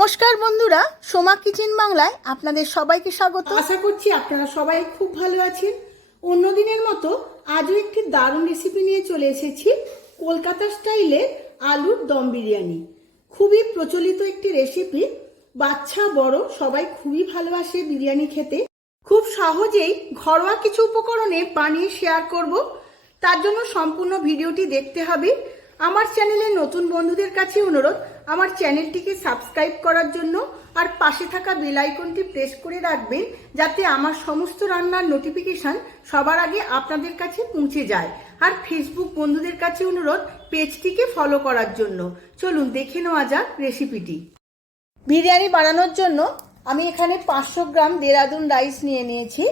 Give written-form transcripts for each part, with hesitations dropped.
নমস্কার বন্ধুরা, সোমা কিচেন বাংলায় আপনাদের সবাইকে স্বাগত। আশা করছি আপনারা সবাই খুব ভালো আছেন। অন্যদিনের মতো আজও একটি দারুণ রেসিপি নিয়ে চলে এসেছি। কলকাতা স্টাইলের আলুর দম বিরিয়ানি খুবই প্রচলিত একটি রেসিপি। বাচ্চা বড় সবাই খুবই ভালোবাসে বিরিয়ানি খেতে। খুব সহজেই ঘরোয়া কিছু উপকরণে বানিয়ে শেয়ার করব, তার জন্য সম্পূর্ণ ভিডিওটি দেখতে হবে। আমার চ্যানেলের নতুন বন্ধুদের কাছে অনুরোধ, আমার চ্যানেলটিকে সাবস্ক্রাইব করার জন্য আর পাশে থাকা বেল আইকনটি প্রেস করে রাখবেন, যাতে আমার সমস্ত রান্নার নোটিফিকেশন সবার আগে আপনাদের কাছে পৌঁছে যায়। আর ফেসবুক বন্ধুদের কাছে অনুরোধ, পেজটিকে ফলো করার জন্য। চলুন দেখে নেওয়া যাক রেসিপিটি। বিরিয়ানি বানানোর জন্য আমি এখানে 500 গ্রাম দেরাদুন রাইস নিয়ে নিয়েছি।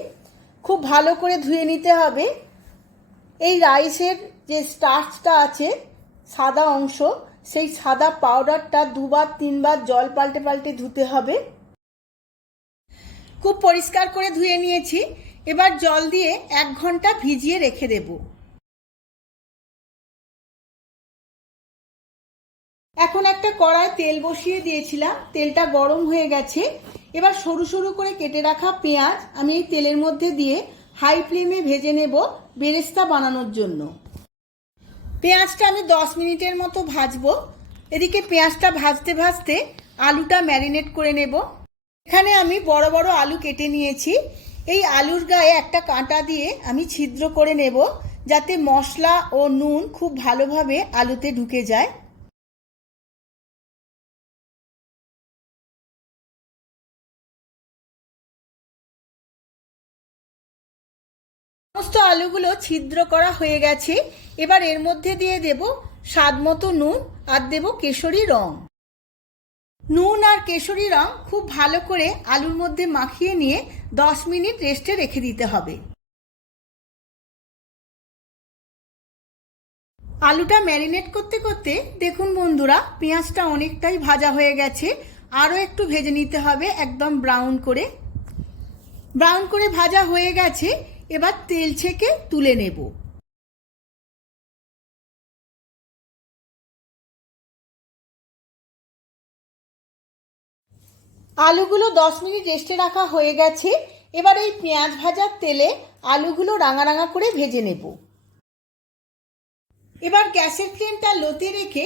খুব ভালো করে ধুয়ে নিতে হবে। এই রাইসের যে স্টার্চটা আছে, সাদা অংশ, সেই সাদা পাউডারটা 2-3 জল পাল্টে পাল্টে ধুতে হবে। খুব পরিষ্কার করে ধুয়ে নিয়েছি। এবার জল দিয়ে 1 ঘন্টা ভিজিয়ে রেখে দেব। এখন একটা কড়ায় তেল বসিয়ে দিয়েছিলাম, তেলটা গরম হয়ে গেছে। এবার সরু সরু করে কেটে রাখা পেঁয়াজ আমি এই তেলের মধ্যে দিয়ে হাই ফ্লেমে ভেজে নেব বেরেস্তা বানানোর জন্য। পেঁয়াজটা আমি 10 মিনিটের মতো ভাজবো। এদিকে পেঁয়াজটা ভাজতে ভাজতে আলুটা ম্যারিনেট করে নেব। এখানে আমি বড় বড় আলু কেটে নিয়েছি। এই আলুর গায়ে একটা কাঁটা দিয়ে আমি ছিদ্র করে নেব, যাতে মশলা ও নুন খুব ভালোভাবে আলুতে ঢুকে যায়। সমস্ত আলুগুলো ছিদ্র করা হয়ে গেছে। এবার এর মধ্যে দিয়ে দেব স্বাদ মতো নুন আর দেব কেশরী রং। নুন আর কেশরী রং খুব ভালো করে আলুর মধ্যে মাখিয়ে নিয়ে 10 মিনিট রেস্টে রেখে দিতে হবে। আলুটা ম্যারিনেট করতে করতে দেখুন বন্ধুরা, পেঁয়াজটা অনেকটাই ভাজা হয়ে গেছে। আরও একটু ভেজে নিতে হবে, একদম ব্রাউন করে। ব্রাউন করে ভাজা হয়ে গেছে। এবার তেল ছেঁকে তুলে নেব। আলুগুলো 10 মিনিট রেস্টে রাখা হয়ে গেছে। এবার এই পেঁয়াজ ভাজার তেলে আলুগুলো রাঙা রাঙা করে ভেজে নেব। এবার গ্যাসের ফ্লেমটা লোতে রেখে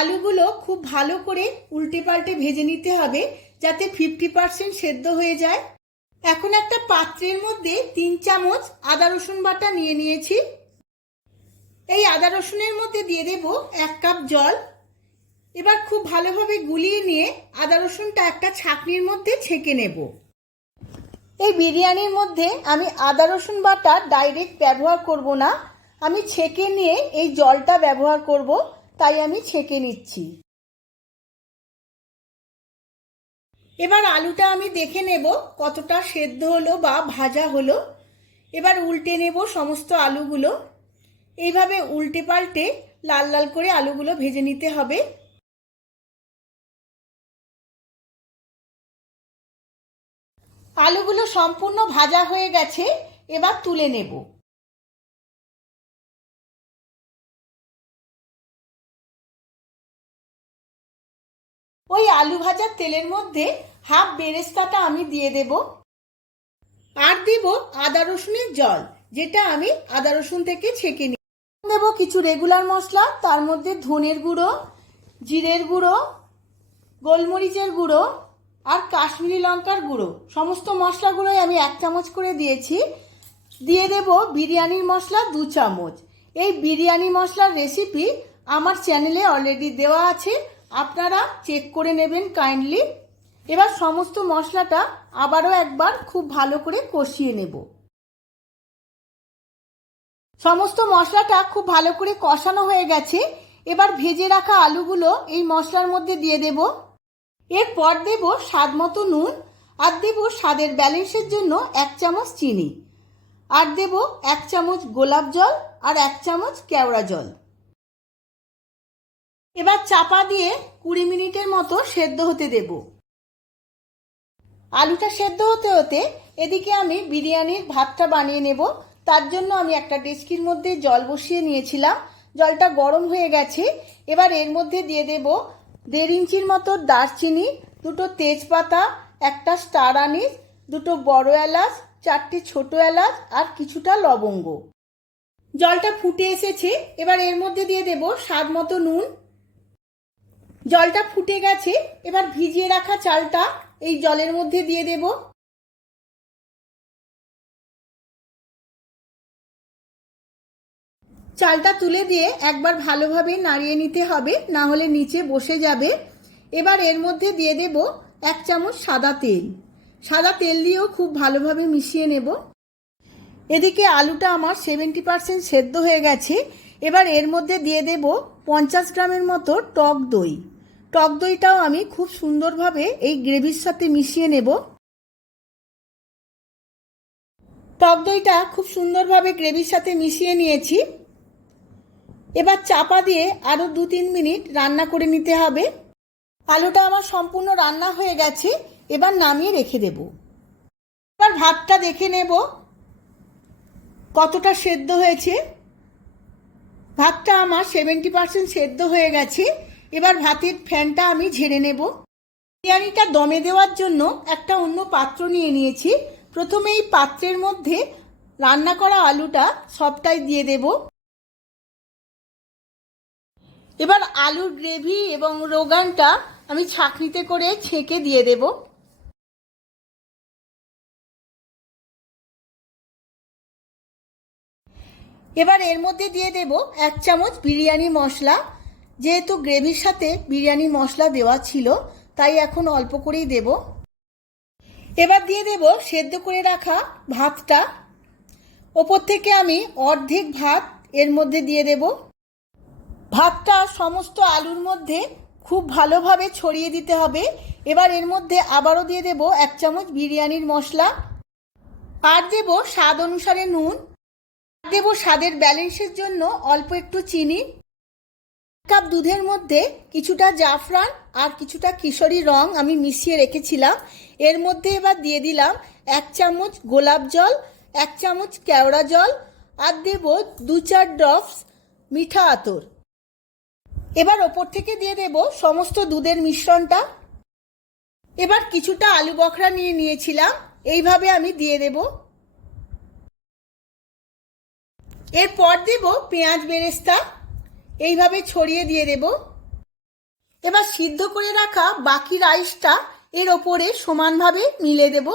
আলুগুলো খুব ভালো করে উল্টে পাল্টে ভেজে নিতে হবে, যাতে 50% সেদ্ধ হয়ে যায়। এখন একটা পাত্রের মধ্যে 3 চামচ আদা রসুন বাটা নিয়ে নিয়েছি। এই আদা রসুনের মধ্যে দিয়ে দেব 1 কাপ জল। এবার খুব ভালোভাবে গুলিয়ে নিয়ে আদা রসুনটা একটা ছাঁকনির মধ্যে ছেঁকে নেব। এই বিরিয়ানির মধ্যে আমি আদা রসুন বাটা ডাইরেক্ট ব্যবহার করব না, আমি ছেঁকে নিয়ে এই জলটা ব্যবহার করব, তাই আমি ছেঁকে নিচ্ছি। এবার আলুটা আমি দেখে নেব কতটা সেদ্ধ হলো বা ভাজা হলো। এবার উল্টে নেব সমস্ত আলুগুলো। এইভাবে উল্টে পাল্টে লাল লাল করে আলুগুলো ভেজে নিতে হবে। আলুগুলো সম্পূর্ণ ভাজা হয়ে গেছে। এবার তুলে নেব। ওই আলু ভাজার তেলের মধ্যে হাফ বেরেস্তাটা আমি দিয়ে দেব, আর দেব আদা রসুনের জল, যেটা আমি আদা রসুন থেকে ছেঁকে নিই। দেব কিছু রেগুলার মশলা, তার মধ্যে ধনের গুঁড়ো, জিরের গুঁড়ো, গোলমরিচের গুঁড়ো আর কাশ্মীরি লঙ্কার গুঁড়ো। সমস্ত মশলাগুলোই আমি 1 চামচ করে দিয়েছি। দিয়ে দেব বিরিয়ানির মশলা 2 চামচ। এই বিরিয়ানি মশলার রেসিপি আমার চ্যানেলে অলরেডি দেওয়া আছে, আপনারা চেক করে নেবেন কাইন্ডলি। এবার সমস্ত মশলাটা আবারও একবার খুব ভালো করে কষিয়ে নেব। সমস্ত মশলাটা খুব ভালো করে কষানো হয়ে গেছে। এবার ভেজে রাখা আলুগুলো এই মশলার মধ্যে দিয়ে দেব। এরপর দেব স্বাদ মতো নুন, আর দেব স্বাদের ব্যালেন্সের জন্য 1 চামচ চিনি, আর দেব 1 চামচ গোলাপ জল আর 1 চামচ কেওড়া জল। এবার চাপা দিয়ে 20 মিনিটের মতো সেদ্ধ হতে দেব। আলুটা সেদ্ধ হতে হতে এদিকে আমি বিরিয়ানির ভাতটা বানিয়ে নেব। তার জন্য আমি একটা ডেচকির মধ্যে জল বসিয়ে নিয়েছিলাম। জলটা গরম হয়ে গেছে। এবার এর মধ্যে দিয়ে দেব 1.5 ইঞ্চির মতো দারচিনি, দুটো তেজপাতা, একটা স্টার আনিস, দুটো বড় এলাচ, 4টি ছোট এলাচ আর কিছুটা লবঙ্গ। জলটা ফুটে এসেছে, এবার এর মধ্যে দিয়ে দেব স্বাদ মতো নুন। জলটা ফুটে গেছে, এবার ভিজিয়ে রাখা চালটা এই জলের মধ্যে দিয়ে দেব। চালটা তুলে দিয়ে একবার ভালোভাবে নাড়িয়ে নিতে হবে, না হলে নিচে বসে যাবে। এবার এর মধ্যে দিয়ে দেব 1 চামচ সাদা তেল। সাদা তেল দিয়েও খুব ভালোভাবে মিশিয়ে নেব। এদিকে আলুটা আমার 70% সেদ্ধ হয়ে গেছে। এবার এর মধ্যে দিয়ে দেব 50 গ্রামের মতো টক দই। টক দইটাও আমি খুব সুন্দরভাবে এই গ্রেভির সাথে মিশিয়ে নেব। টক দইটা খুব সুন্দরভাবে গ্রেভির সাথে মিশিয়ে নিয়েছি। এবার চাপা দিয়ে আরও 2-3 মিনিট রান্না করে নিতে হবে। আলুটা আমার সম্পূর্ণ রান্না হয়ে গেছে, এবার নামিয়ে রেখে দেব। এবার ভাতটা দেখে নেব কতটা সেদ্ধ হয়েছে। ভাতটা আমার 70% সেদ্ধ হয়ে গেছে। এবার ভাতের ফ্যানটা আমি ঝেড়ে নেব। বিরিয়ানিটা দমে দেওয়ার জন্য একটা অন্য পাত্র নিয়ে নিয়েছি। প্রথমে এই পাত্রের মধ্যে রান্না করা আলুটা সবটাই দিয়ে দেব। এবার আলুর গ্রেভি এবং রোগানটা আমি ছাঁকনিতে করে ছেঁকে দিয়ে দেব। এবার এর মধ্যে দিয়ে দেব 1 চামচ বিরিয়ানি মশলা। যেহেতু গ্রেভির সাথে বিরিয়ানি মশলা দেওয়া ছিল, তাই এখন অল্প করেই দেব। এবার দিয়ে দেব সেদ্ধ করে রাখা ভাতটা। ওপর থেকে আমি অর্ধেক ভাত এর মধ্যে দিয়ে দেব। ভাতটা সমস্ত আলুর মধ্যে খুব ভালোভাবে ছড়িয়ে দিতে হবে। এবার এর মধ্যে আবারও দিয়ে দেব 1 চামচ বিরিয়ানির মশলা, আর দেব স্বাদ অনুসারে নুন, দেব স্বাদের ব্যালেন্সের জন্য অল্প একটু চিনি। 1 কাপ দুধের মধ্যে কিছুটা জাফরান আর কিছুটা কিশোরী রং আমি মিশিয়ে রেখেছিলাম। এর মধ্যে এবার দিয়ে দিলাম 1 চামচ গোলাপ জল, 1 চামচ কেওড়া জল, আর দেব 2-4 ড্রপস মিঠা আতর। এবার ওপর থেকে দিয়ে দেব সমস্ত দুধের মিশ্রণটা। এবার কিছুটা আলু বখরা নিয়ে নিয়েছিলাম, এইভাবে আমি দিয়ে দেব। এরপর দেব পেঁয়াজ বেরেস্তা, এইভাবে ছড়িয়ে দিয়ে দেব। এবার সিদ্ধ করে রাখা বাকি রাইসটা এর ওপরে সমানভাবে মিলে দেব।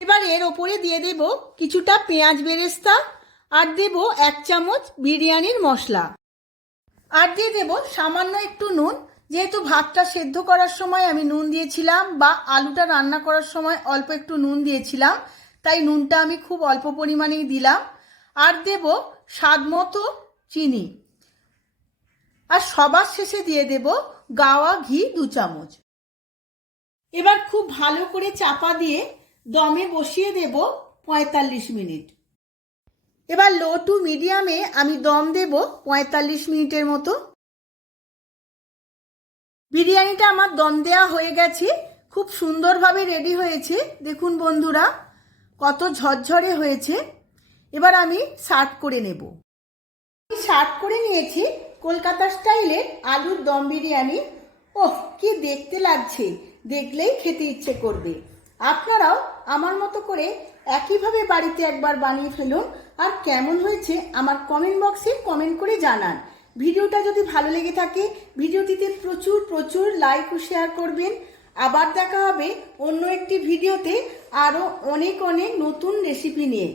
এবার এর ওপরে দিয়ে দেব কিছুটা পেঁয়াজ বেরেস্তা, আর দেব 1 চামচ বিরিয়ানির মশলা, আর দিয়ে দেব সামান্য একটু নুন। যেহেতু ভাতটা সেদ্ধ করার সময় আমি নুন দিয়েছিলাম, বা আলুটা রান্না করার সময় অল্প একটু নুন দিয়েছিলাম, তাই নুনটা আমি খুব অল্প পরিমাণেই দিলাম। আর দেব স্বাদ মতো চিনি, আর সবার শেষে দিয়ে দেব গাওয়া ঘি 2 চামচ। এবার খুব ভালো করে চাপা দিয়ে দমে বসিয়ে দেব 45 মিনিট। এবার লো টু মিডিয়ামে আমি দম দেব 45 মিনিটের মতো। বিরিয়ানিটা আমার দম দেওয়া হয়ে গেছে, খুব সুন্দরভাবে রেডি হয়েছে। দেখুন বন্ধুরা কত ঝরঝরে হয়েছে। এবার আমি সার্ভ করে নেব। সার্ভ করে নিয়েছি কলকাতা স্টাইলের আলুর দম বিরিয়ানি। ওহ, কি দেখতে লাগছে, দেখলেই খেতে ইচ্ছে করবে। আপনারাও আমার মতো করে একইভাবে বাড়িতে একবার বানিয়ে ফেলুন, আর কেমন হয়েছে আমার কমেন্ট বক্সে কমেন্ট করে জানান। ভিডিওটা যদি ভালো লেগে থাকে ভিডিওটিতে প্রচুর প্রচুর লাইক ও শেয়ার করবেন। আবার দেখা হবে অন্য একটি ভিডিওতে আরও অনেক অনেক নতুন রেসিপি নিয়ে।